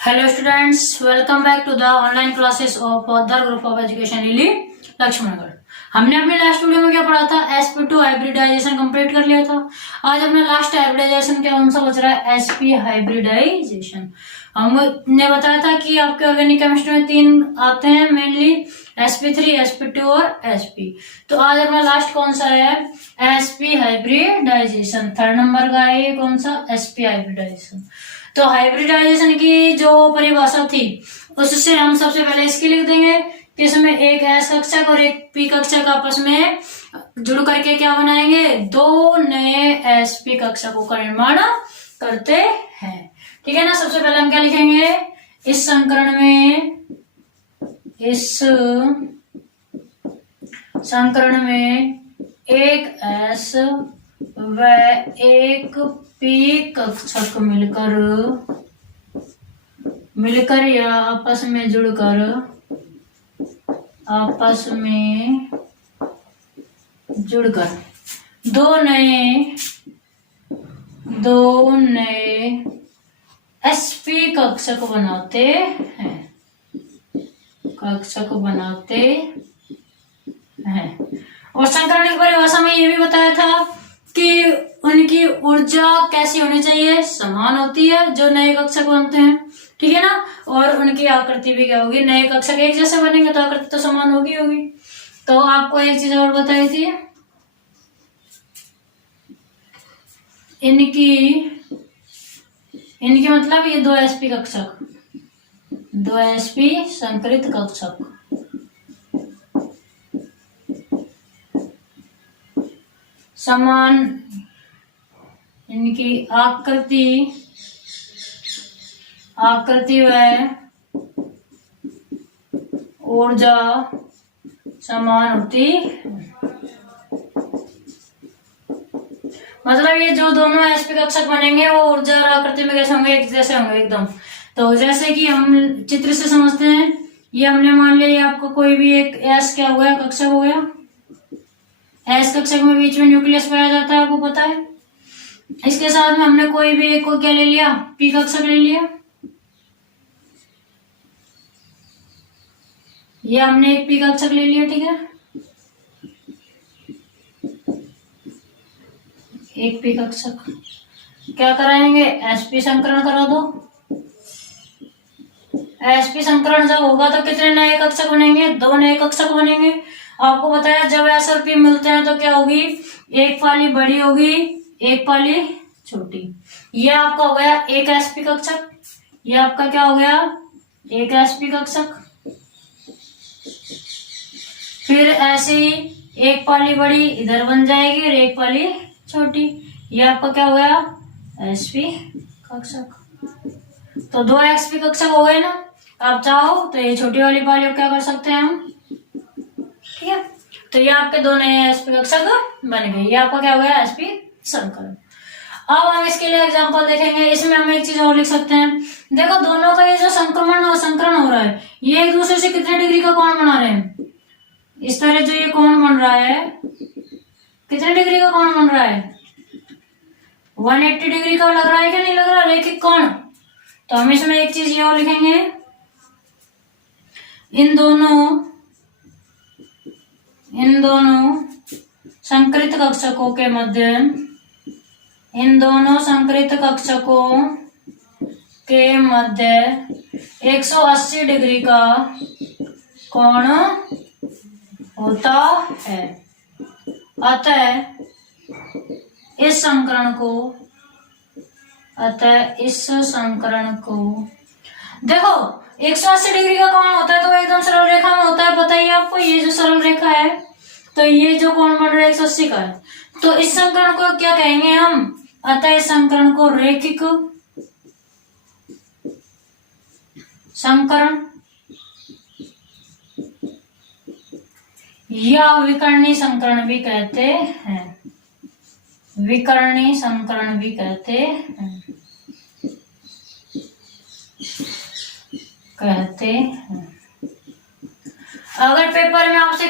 Hello students, welcome back to the online classes of Poddar Group of Education Lily Laxmangarh. हमने अपने last video में क्या पढ़ा था? sp2 हाइब्रिडाइजेशन कंप्लीट कर लिया था। आज अपना लास्ट हाइब्रिडाइजेशन क्या कौन सा बच रहा है? sp hybridization. हमने बताया था कि आपके ऑर्गेनिक केमिस्ट्री में तीन आते हैं मेनली, sp3, sp2 और sp। तो आज अपना लास्ट कौन सा है? sp hybridisation. थर्ड नंबर का है ये कौन सा? sp hybridisation. तो हाइब्रिडाइजेशन की जो परिभाषा थी उससे हम सबसे पहले इसकी लिख देंगे कि इसमें एक एस कक्षक और एक पी कक्षक आपस में जुड़ करके क्या बनाएंगे? दो नए एसपी कक्षकों का निर्माण करते हैं। ठीक है ना। सबसे पहले हम क्या लिखेंगे? इस संकरण में एक एस व एक पी कक्षक मिलकर या आपस में जुड़कर दो नए एसपी कक्षक बनाते हैं। और संकरण की परिभाषा में ये भी बताया था कि उनकी ऊर्जा कैसी होनी चाहिए? समान होती है जो नए कक्षक बनते हैं। ठीक है ना। और उनकी आकृति भी क्या होगी? नए कक्षक एक जैसे बनेंगे तो आकृति तो समान होगी। तो आपको एक चीज और बताई थी, इनकी मतलब ये दो एसपी कक्षक, दो एसपी संकरित कक्षक समान, इनकी आकृति व ऊर्जा समान होती। मतलब ये जो दोनों एसपी कक्षक बनेंगे वो ऊर्जा और आकृति में कैसे होंगे? एक जैसे होंगे एकदम। तो जैसे कि हम चित्र से समझते हैं, ये हमने मान लिया ये आपको कोई भी एक एस क्या हो गया? कक्षक हो गया। एस कक्षक में बीच में न्यूक्लियस पाया जाता है, आपको पता है। इसके साथ में हमने कोई भी एक को क्या ले लिया? पी कक्षक ले लिया। ये हमने एक पी कक्षक ले लिया। ठीक है, एक पी कक्षक क्या कराएंगे? एसपी संकरण करा दो। एसपी संकरण जब होगा तो कितने नए कक्षक बनेंगे? दो नए कक्षक बनेंगे। आपको बताया जब एस और पी मिलते हैं तो क्या होगी? एक पाली बड़ी होगी, एक पाली छोटी। ये आपका हो गया एक एसपी कक्षक। ये आपका क्या हो गया? एक एसपी कक्षक। फिर ऐसे ही एक पाली बड़ी इधर बन जाएगी और एक पाली छोटी। ये आपका क्या हो गया? एसपी कक्षक। तो दो एसपी कक्षक हो गए ना। आप चाहो तो ये छोटी वाली पाली क्या कर सकते हैं हम? ठीक है। तो ये आपके दो नए एसपी कक्षक बन गए। ये आपका क्या हो गया? एसपी संकरण। अब हम इसके लिए एग्जांपल देखेंगे। इसमें हम एक चीज और लिख सकते हैं। देखो दोनों का ये जो संक्रमण और संकरण हो रहा है, ये एक दूसरे से कितने डिग्री का कोण बना रहे हैं? इस तरह जो ये कोण बन रहा है, कितने डिग्री का कोण बन रहा है? 180 डिग्री का लग रहा है क्या? नहीं लग रहा? रैखिक कोण। तो हम इसमें एक चीज ये और लिखेंगे, इन दोनों संकरित कक्षकों के मध्य 180 डिग्री का कोण होता है। अतः इस संकरण को देखो 180 डिग्री का कोण होता है तो एकदम सरल रेखा में होता है। पता ही आपको, ये जो सरल रेखा है तो ये जो कोण बन रहा है 180 का है। तो इस संकरण को क्या कहेंगे हम? अतः इस संकरण को रैखिक संकरण या विकर्णी संकरण भी कहते हैं। विकर्णी संकरण भी कहते हैं। अगर पेपर में आपसे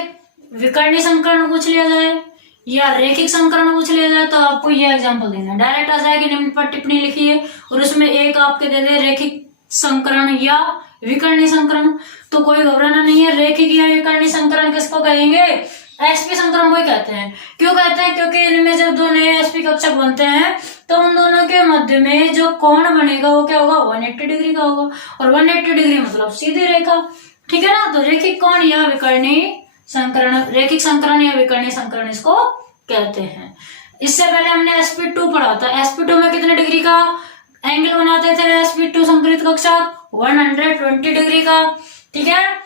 विकर्णी संकरण पूछ लिया जाए या रैखिक संकरण पूछ लिया जाए तो आपको यह एग्जांपल देना है। डायरेक्ट आ जाएगी निम्न पर टिप्पणी लिखिए और उसमें एक आपके दे दे रैखिक संकरण या विकर्णी संकरण। तो कोई घबराना नहीं है, रेखिक या विकर्णी संकरण किसको कहेंगे? एसपी संकरण को कहते हैं। क्यों कहते हैं? क्योंकि इनमें जब दो नए एसपी कक्षक बनते हैं तो उन दोनों के मध्य में जो कोण बनेगा वो क्या होगा? 180 डिग्री का होगा, और 180 डिग्री मतलब सीधी रेखा, ठीक है ना। तो रेखिक कोण या विकर्णी संकरण, रेखिक संकरण या विकर्णी संकरण इसको कहते हैं। इससे पहले हमने sp2 पढ़ा था। sp2 में कितने डिग्री का एंगल बनाते थे sp2 संकरित कक्षक? 120 डिग्री का, ठीक है।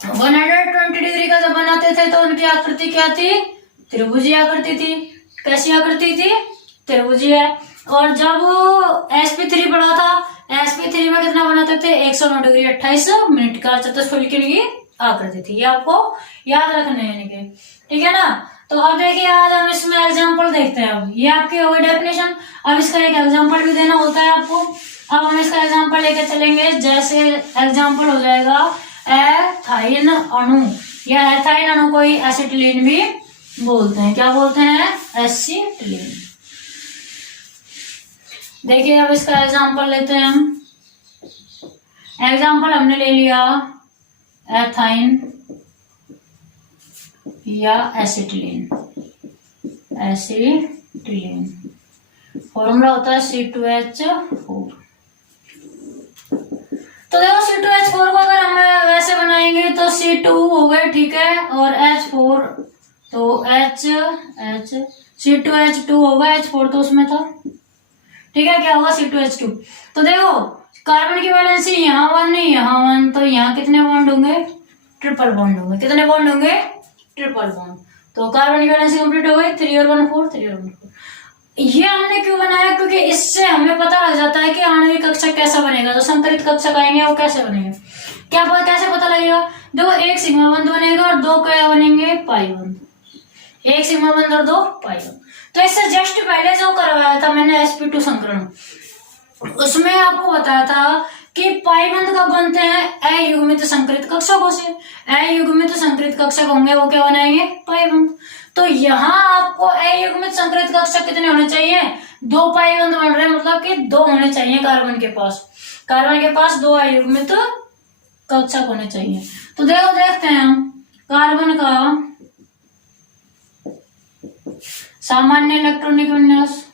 120 डिग्री का जब बनाते थे तो उनकी आकृति क्या थी? त्रिभुजीय आकृति थी। कैसी आकृति थी? त्रिभुजीय। और जब sp3 पढ़ा था, sp3 में कितना बनाते थे? 109 डिग्री 28 मिनट का चतुष्फलक की आकृति थी। ये आपको याद रखने हैं इनके, ठीक है ना। तो अब देखिए आज हम इसमें एग्जांपल देखते हैं। अब ये आपकी हो गई डेफिनेशन, अब इसका एक एग्जांपल भी देना होता है आपको। अब हम इसका एग्जांपल लेके चलेंगे। जैसे एग्जांपल हो जाएगा एथाइन अणु, या एथाइन अणु को ही एसिटिलीन भी बोलते हैं। क्या बोलते हैं? एसिटिलीन। देखिए अब इसका एग्जांपल लेते हैं हम। एग्जांपल हमने ले लिया एथाइन या एसिटिलीन। एसिटिलीन फॉर्मूला होता है C2H4। तो देखो C2H4 को अगर हम वैसे बनाएंगे तो C2 हो गए, ठीक है, और H4 तो C2H2 होगा, H4 तो उसमें था, ठीक है। क्या होगा? C2H2। तो देखो कार्बन की वैलेंसी यहाँ 1 यहाँ 1, तो यहाँ कितने बॉन्ड होंगे? ट्रिपल बॉन्ड होंगे। कितने बॉन्ड होंगे? Triple bond. तो कार्बन की वैलेंसी कंप्लीट हो गई, 3 और 1 4, 3 और 1 4। ये हमने क्यों बनाया? क्योंकि इससे हमें पता लग जाता है कि आणविक कक्षक कैसा बनेगा। जो संकरित कक्षक आएंगे वो कैसे बनेंगे, क्या कैसे पता लगेगा? देखो एक सिग्मा बंध बनेगा और दो क्या बनेंगे? पाई बंध। एक सिग्मा बंध और 2 पाई बंध। तो इससे जस्ट पहले जो करवाया था मैंने sp2 संकरण, उसमें आपको बताया था कि पाई बंध कब बनते हैं? अयुग्मित संकरित कक्षकों से। अयुग्मित संकरित कक्षक होंगे वो क्या बनाएंगे? पाई बंध। तो यहाँ आपको अयुग्मित संकरित कक्षक कितने होने चाहिए? 2 पाई बंध बन रहे हैं, मतलब कि 2 होने चाहिए कार्बन के पास। कार्बन के पास 2 अयुग्मित कक्षक होने चाहिए। तो देखो देखते हैं हम कार्बन का सामान्य इलेक्ट्रॉनिक विन्यास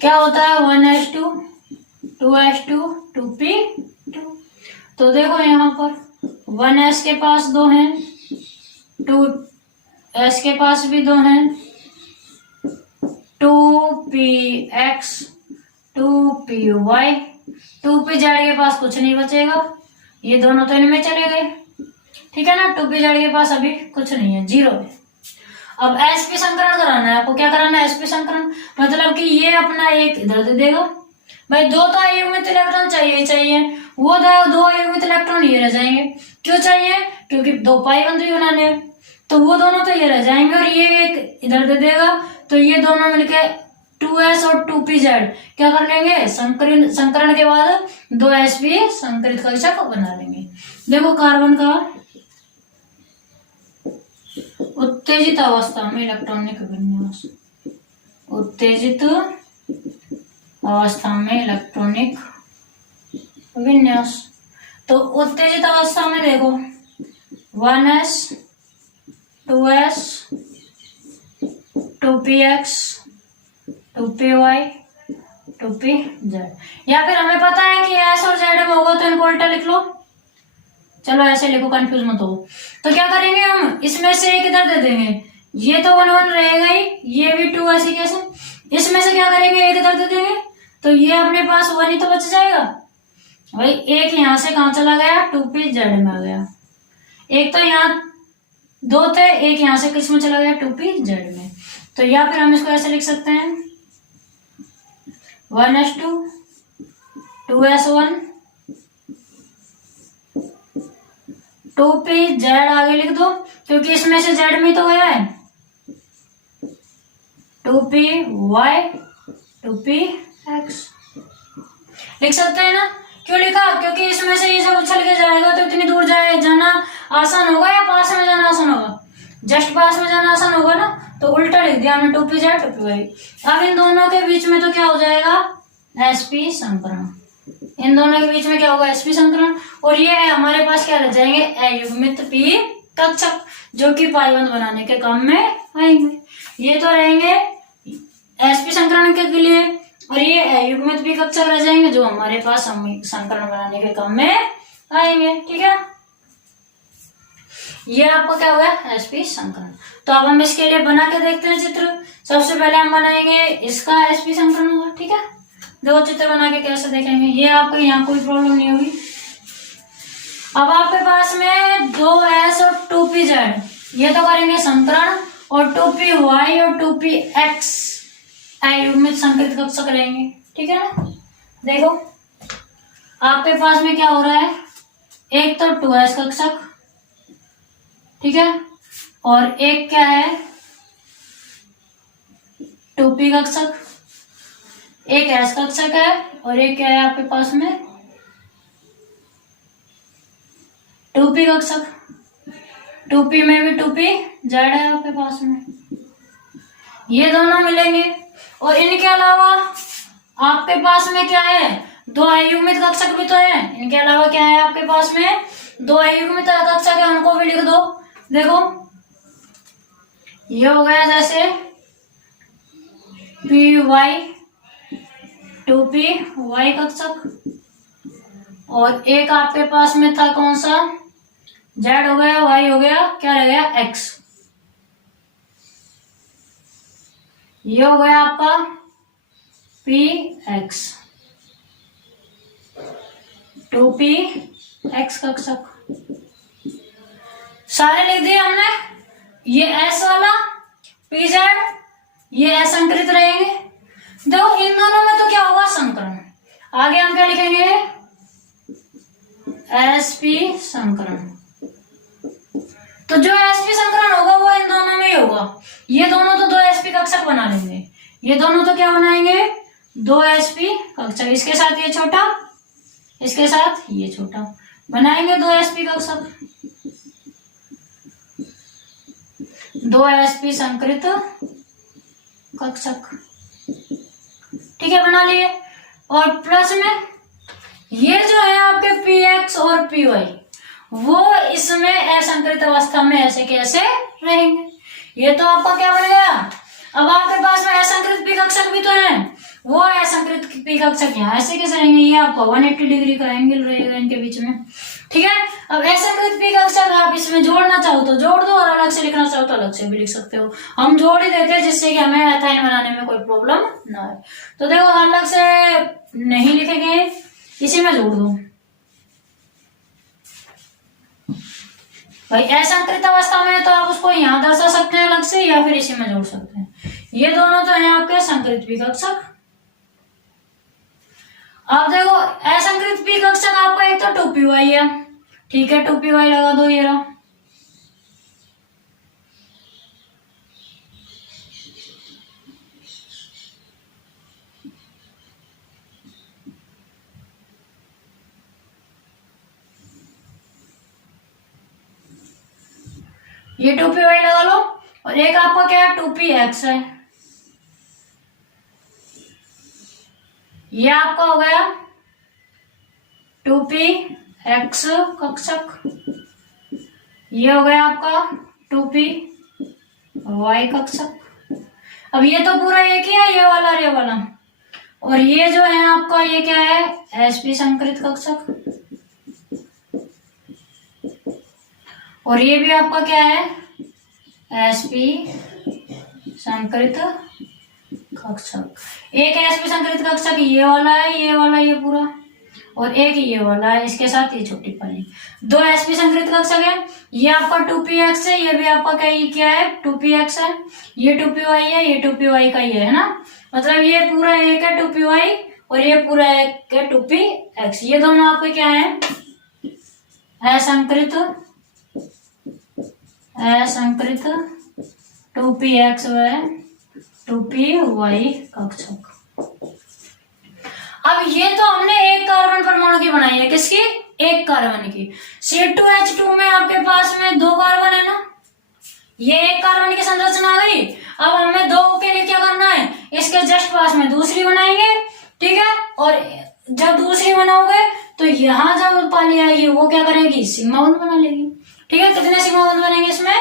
क्या होता है? 1s2 2s2 2p2। तो देखो यहाँ पर 1s के पास 2 हैं, 2s के पास भी 2 हैं, 2px 2py 2pz के पास कुछ नहीं बचेगा, ये दोनों तो इनमें चले गए, ठीक है ना। 2pz के पास अभी कुछ नहीं है, 0 है। अब sp संकरण कराना है आपको। क्या कराना है? sp संकरण, मतलब कि ये अपना एक इधर दे देगा भाई, 2 तो अयुग्मित इलेक्ट्रॉन चाहिए, वो 2 अयुग्मित इलेक्ट्रॉन ये रह जाएंगे। क्यों चाहिए? क्योंकि 2 पाई बंध भी बनाने हैं, तो वो दोनों तो ये रह जाएंगे और ये एक इधर दे देगा, तो ये दोनों मिलके 2s और 2pz क्या कर लेंगे? संकरण के बाद 2 sp संकरित कक्षक बना लेंगे। देखो कार्बन का उत्तेजित अवस्था में इलेक्ट्रॉनिक विन्यास, उत्तेजित अवस्था में इलेक्ट्रॉनिक विन्यास। तो उत्तेजित अवस्था में देखो 1s 2s 2px 2py 2pz, या फिर हमें पता है कि s और z में होगा तो इनको उल्टा लिख लो। चलो ऐसे लिखो, कंफ्यूज मत हो। तो क्या करेंगे हम? इसमें से एक इधर दे देंगे, ये तो 1 1 रहेगा ही, ये भी 2 ऐसे कैसे? इसमें से क्या करेंगे? एक इधर दे देंगे, तो ये अपने पास 1 ही तो बच जाएगा भाई। एक यहां से कहां चला गया? 2pz में आ गया। एक तो यहाँ 2 थे, एक यहां से किस में चला गया? 2pz में। तो या फिर हम इसको ऐसे लिख सकते हैं 1s2 2s1 2pz आगे लिख दो, क्योंकि इसमें से z में तो गया है। 2py 2px लिख सकते हैं ना। क्यों लिखा? क्योंकि इसमें से ये सब उछल के जाएगा तो इतनी दूर जाना आसान होगा या पास में जाना आसान होगा? जस्ट पास में जाना आसान होगा ना, तो उल्टा लिख दिया हमने 2pz 2py। अब इन दोनों के बीच में तो क्या हो जाएगा sp संकरण, इन दोनों के बीच में क्या होगा sp संकरण। और ये हमारे पास क्या रह जाएंगे अयुग्मित p कक्षक जो कि पाईबंद बनाने के काम में आएंगे। ये तो रहेंगे sp संकरण के लिए और ये अयुग्मित p कक्षक रह जाएंगे जो हमारे पास संकरण बनाने के काम में आएंगे। ठीक है, ये आपका क्या हुआ sp संकरण। तो अब हम इसके लिए बना के देखते हैं चित्र। सबसे पहले हम बनाएंगे इसका sp संकरण होगा। ठीक है, दो चित्र बना के कैसे देखेंगे, ये आपको यहाँ कोई प्रॉब्लम नहीं होगी। अब आपके पास में 2s और 2pz ये तो करेंगे संकरण और 2py और 2px अयुग्मित संकरित कक्षक रहेंगे। ठीक है ना, देखो आपके पास में क्या हो रहा है, एक तो 2s कक्षक, ठीक है, और एक क्या है 2p कक्षक, एक s कक्षक है और एक क्या है आपके पास में 2p कक्षक। 2p में भी 2pz है आपके पास में, ये दोनों मिलेंगे। और इनके अलावा आपके पास में क्या है दो अयुग्मित कक्षक भी तो है, इनके अलावा क्या है आपके पास में दो अयुग्मित कक्षक है, उनको भी लिख दो। देखो ये हो गया जैसे py 2py कक्षक और एक आपके पास में था कौन सा z हो गया y हो गया, क्या रह गया x। ये हो गया आपका px 2px कक्षक, सारे लिख दिए हमने। ये s वाला pz ये असंकरित रहेंगे। देखो इन दोनों में तो क्या होगा संकरण, आगे हम क्या लिखेंगे sp संकरण। तो जो sp संकरण होगा वो इन दोनों में ही होगा। ये दोनों तो दो sp कक्षक बना लेंगे, ये दोनों तो क्या बनाएंगे दो sp कक्षक, इसके साथ ये छोटा इसके साथ ये छोटा बनाएंगे दो sp कक्षक, दो sp संकरित कक्षक। ठीक है, बना लिए। और प्लस में ये जो है आपके px और py वो इसमें असंकरित अवस्था में ऐसे कैसे रहेंगे, ये तो आपका क्या बन गया। अब आपके पास में असंकरित p कक्षक भी तो है, वो असंकरित p कक्षक यहाँ ऐसे कैसे रहेंगे, ये आपका 180 डिग्री का एंगल रहेगा इनके बीच में। ठीक है, अब असंकरित p कक्षक आप इसमें जोड़ना चाहो तो जोड़ दो और अलग से लिखना चाहो तो अलग से भी लिख सकते हो। हम जोड़ ही देते हैं जिससे कि हमें एथाइन बनाने में कोई प्रॉब्लम ना हो। तो देखो अलग से नहीं लिखेंगे, इसी में जोड़ दो भाई। असंकरित अवस्था में तो आप उसको यहाँ दर्शा सकते हैं अलग से या फिर इसी में जोड़ सकते हैं। ये दोनों तो हैं आपके संकरित p कक्षक। अब देखो असंकरित p कक्षक आपका एक तो 2py है, ठीक है 2py लगा दो, ये रहा। ये 2py लगा लो और एक आपका क्या है 2px है, ये आपका हो गया 2px कक्षक, ये हो गया आपका 2py कक्षक। अब ये तो पूरा एक ही है, ये वाला और ये वाला। और ये जो है आपका ये क्या है sp संकरित कक्षक और ये भी आपका क्या है sp संकरित कक्षक। एक sp संकरित कक्षक ये वाला है, ये वाला ये पूरा, और एक ये वाला है इसके साथ ये छोटी पाली। दो sp संकरित कक्षक है, ये आपका 2px है, ये भी आपका क्या है 2px है, ये 2py है, ये 2py का ही है ना। मतलब ये पूरा एक है 2py और ये पूरा एक है 2px। ये दोनों आपके क्या है असंकरित 2px व 2py कक्षक। अब ये तो हमने एक कार्बन परमाणु की बनाई है, किसकी एक कार्बन की। C2H2 में आपके पास में दो कार्बन है ना, ये एक कार्बन की संरचना आ गई। अब हमें दो के लिए क्या करना है, इसके जस्ट पास में दूसरी बनाएंगे, ठीक है। और जब दूसरी बनाओगे तो यहाँ जब पाली आएगी वो क्या करेगी, सिग्मा बंध बना लेगी, ठीक है। कितने सिग्मा बंध बनेंगे इसमें,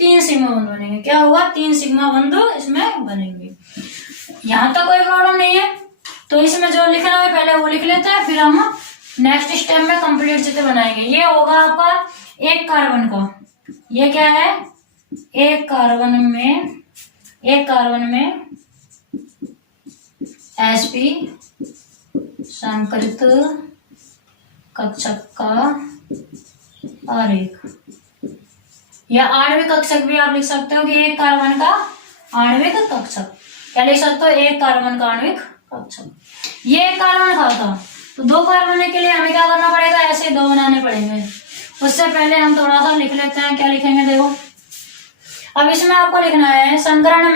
3 सिग्मा बंध बनेंगे। क्या होगा, 3 सिग्मा बंध इसमें बनेंगे। यहाँ तक कोई प्रॉब्लम नहीं है। तो इसमें जो लिखना है पहले वो लिख लेते हैं, फिर हम नेक्स्ट स्टेप में कंप्लीट चित्र बनाएंगे। ये होगा आपका एक कार्बन का, ये क्या है, एक कार्बन में sp संकरित कक्षक का आरेख, या आणविक कक्षक भी आप लिख सकते हो कि एक कार्बन का आणविक कक्षक। क्या लिख सकते हो, एक कार्बन का आणविक कक्षक। ये एक कार्बन का था, तो 2 कार्बन के लिए हमें क्या करना पड़ेगा, ऐसे 2 बनाने पड़ेंगे। उससे पहले हम थोड़ा सा लिख लेते हैं। क्या लिखेंगे, देखो अब इसमें आपको लिखना है संकरण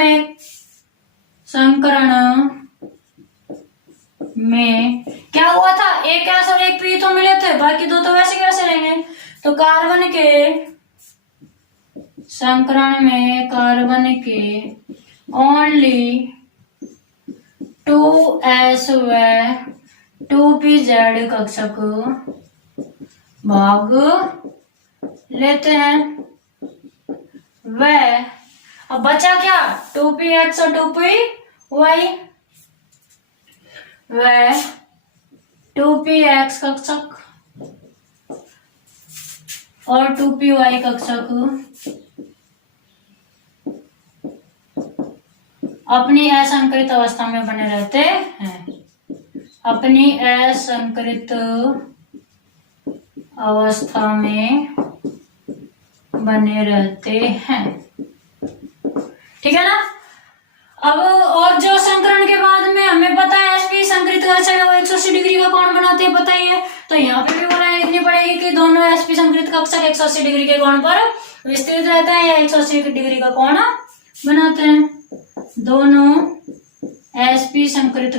में क्या हुआ था, एक एस और एक पी तो मिले थे, बाकी 2 तो वैसे कैसे लेंगे। तो कार्बन के संकरण में कार्बन के ओनली 2s व 2pz कक्षक भाग लेते हैं। वह अब बचा क्या, 2px और 2py, वह 2px कक्षक और 2py कक्षक अपनी असंकरित अवस्था में बने रहते हैं, अपनी असंकरित अवस्था में बने रहते हैं, ठीक है ना। अब और जो संकरण के बाद में हमें पता है sp संकरित कक्षक है वो 180 डिग्री का कोण बनाते हैं, पता ही है। तो यहाँ पे भी बोला लिखनी पड़ेगी कि दोनों sp संकरित कक्षक 180 डिग्री के कोण पर विस्तृत रहते हैं या 180 डिग्री का कोण बनाते हैं। दोनों sp संकरित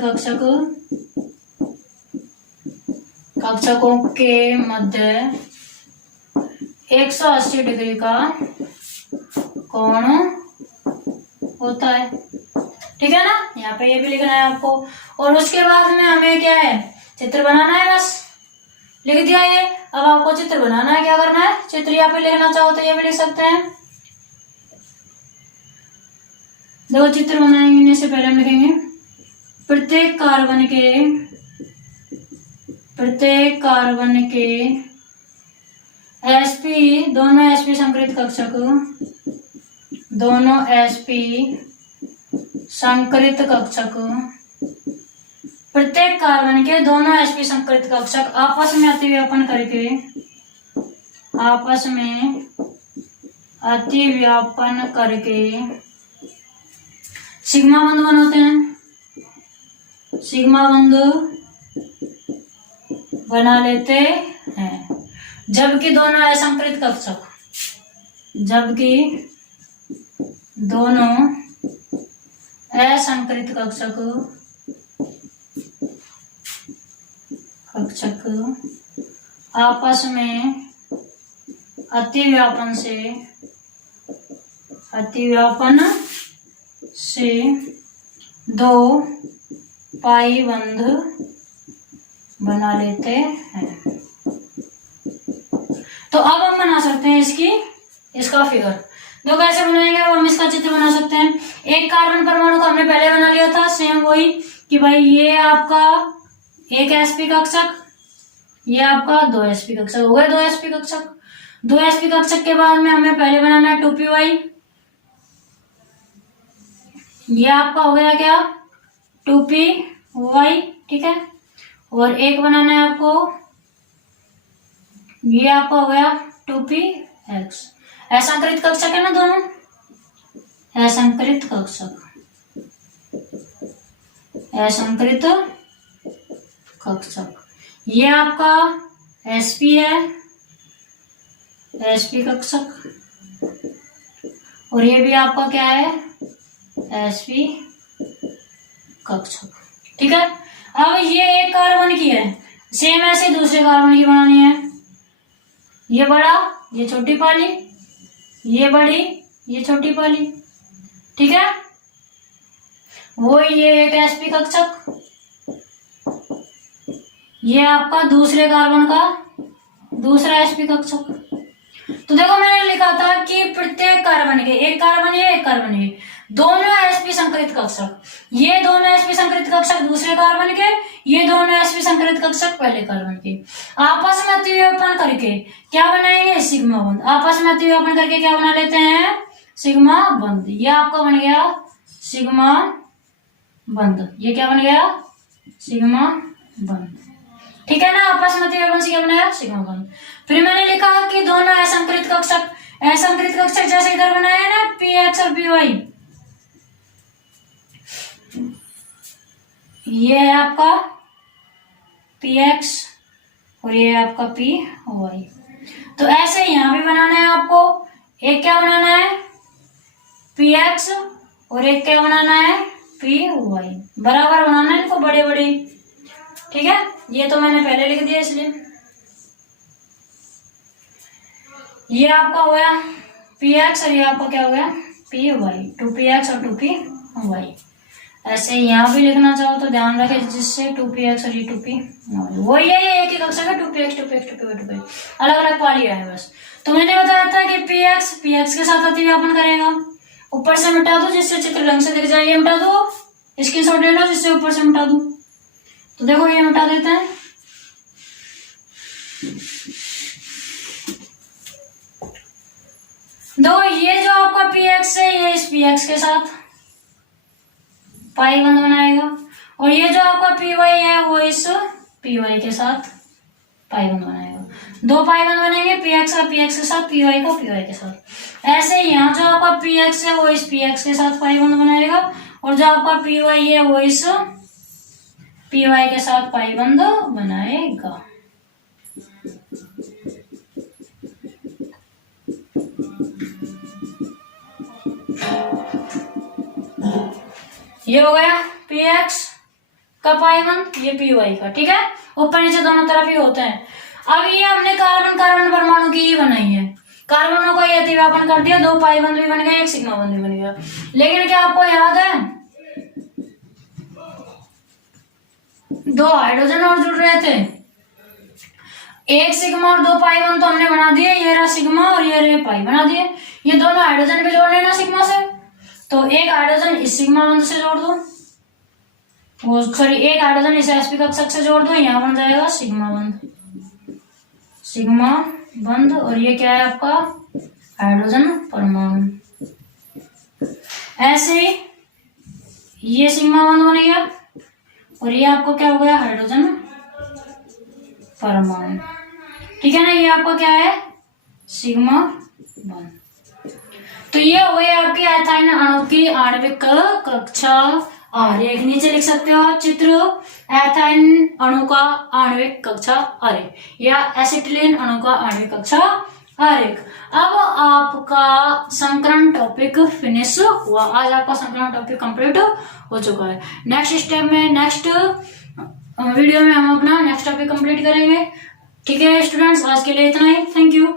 कक्षकों के मध्य 180 डिग्री का कोण होता है, ठीक है ना। यहाँ पे ये भी लिखना है आपको। और उसके बाद में हमें क्या है, चित्र बनाना है, बस लिख दिया ये। अब आपको चित्र बनाना है, क्या करना है, चित्र यहाँ पे लिखना चाहो तो ये भी लिख सकते हैं। देखो चित्र बनाएंगे से पहले हम लिखेंगे प्रत्येक कार्बन के sp दोनों sp संकरित कक्षक, दोनों sp संकरित कक्षक, प्रत्येक कार्बन के दोनों sp संकरित कक्षक आपस में अतिव्यापन करके सिग्मा बंध बनाते हैं, सिग्मा बंध बना लेते हैं। जबकि दोनों असंकरित कक्षक आपस में अतिव्यापन से 2 पाई बंध बना लेते हैं। तो अब हम बना सकते हैं इसका फिगर। तो कैसे बनाएंगे, अब हम इसका चित्र बना सकते हैं। एक कार्बन परमाणु को हमने पहले बना लिया था, सेम वही कि भाई ये आपका एक sp कक्षक, ये आपका 2 sp कक्षक हो गए। 2 sp कक्षक, 2 sp कक्षक के बाद में हमें पहले बनाना है 2py, ये आपका हो गया क्या 2py, ठीक है। और एक बनाना है आपको, ये आपका हो गया 2px। असंकरित कक्षक है ना दोनों, असंकरित कक्षक। ये आपका sp है, sp कक्षक, और ये भी आपका क्या है sp कक्षक, ठीक है। अब ये एक कार्बन की है, सेम ऐसे दूसरे कार्बन की बनानी है। ये बड़ा, ये छोटी पाली, ये बड़ी, ये छोटी वाली, ठीक है। वो ये एक sp कक्षक, ये आपका दूसरे कार्बन का दूसरा sp कक्षक। तो देखो मैंने लिखा था कि प्रत्येक कार्बन के, एक कार्बन ये एक कार्बन ये, दोनों sp संकरित कक्षक, ये दोनों sp संकरित कक्षक दूसरे कार्बन के, ये दोनों sp संकरित कक्षक पहले कार्बन के, आपस में अतिव्यापन करके क्या बनाएंगे, सिग्मा बंध। आपस में अतिव्यापन करके क्या बना लेते हैं, सिग्मा बंध। ये आपका बन गया सिग्मा बंध, ये क्या बन गया, सिग्मा बंध, ठीक है ना। आपस में अतिव्यापन से क्या बनाया, सिग्मा बंध। फिर मैंने लिखा कि दोनों असंकरित कक्षक, असंकरित कक्षक जैसे इधर बनाया है ना px और py, ये है आपका px और ये है आपका py। तो ऐसे यहां भी बनाना है आपको, एक क्या बनाना है px और एक क्या बनाना है py, बराबर बनाना है इनको, बड़े बड़े, ठीक है। ये तो मैंने पहले लिख दिया इसलिए। ये आपका हो गया px और ये आपका क्या हो गया py, 2px और 2py। ऐसे यहाँ भी लिखना चाहो तो ध्यान रखें, जिससे 2px और ये 2py, वो ये एक ही कक्षक है, 2px 2px 2py 2py, अलग अलग पाली है बस। तो मैंने बताया था कि px के साथ अतिव्यापन करेगा, ऊपर से मिटा दो जिससे चित्र ढंग से दिख जाए, ये मिटा दो, इसकी शॉट ले लो जिससे ऊपर से मिटा दो। तो देखो ये मिटा देते हैं, दो ये जो आपका px है ये इस px के साथ पाई बंध बनाएगा, और ये जो आपका py है वो इस py के साथ पाई बंध बनाएगा। दो पाई बंध बनेंगे, px का px के साथ, py का py के साथ। ऐसे यहाँ जो आपका px है वो इस px के साथ पाई बंध बनाएगा, और जो आपका py है वो इस py के साथ पाई बंध बनाएगा। ये हो गया px का पाई बंध, ये py का, ठीक है। ऊपर नीचे दोनों तरफ ही होते हैं। अब ये हमने कार्बन कार्बन परमाणु की ही बनाई है, कार्बनों को ये अतिव्यापन कर दिया, दो पाई बंध भी बन गए, एक सिग्मा बंध भी बन गया। लेकिन क्या आपको याद है, दो हाइड्रोजन और जुड़ रहे थे, एक सिग्मा और दो पाई बंध तो हमने बना दिए, ये रहा सिग्मा और ये रहे पाई बना दिए। ये दोनों हाइड्रोजन भी जोड़ लेना सिग्मा से, तो एक हाइड्रोजन इस सिग्मा बंध से जोड़ दो, वो सॉरी एक हाइड्रोजन इस sp कक्षक से जोड़ दो, यहाँ बन जाएगा सिग्मा बंध, सिग्मा बंध। और ये क्या है आपका हाइड्रोजन परमाणु। ऐसे ही ये सिग्मा बंध बन गया, और ये आपको क्या हो गया हाइड्रोजन परमाणु, ठीक है ना। ये आपका क्या है सिग्मा बंध। तो ये हो गई आपकी एथाइन अणु की आणविक कक्षा आरेख। नीचे लिख सकते हो आप चित्र, एथाइन अणु का आणविक कक्षा आरेख, या एसिटिलीन अणु का आणविक कक्षा आरेख। अब आपका संकरण टॉपिक फिनिश हुआ, आज आपका संकरण टॉपिक कंप्लीट हो चुका है। नेक्स्ट स्टेप में, नेक्स्ट वीडियो में हम अपना नेक्स्ट टॉपिक कंप्लीट करेंगे, ठीक है स्टूडेंट्स। आज के लिए इतना ही, थैंक यू।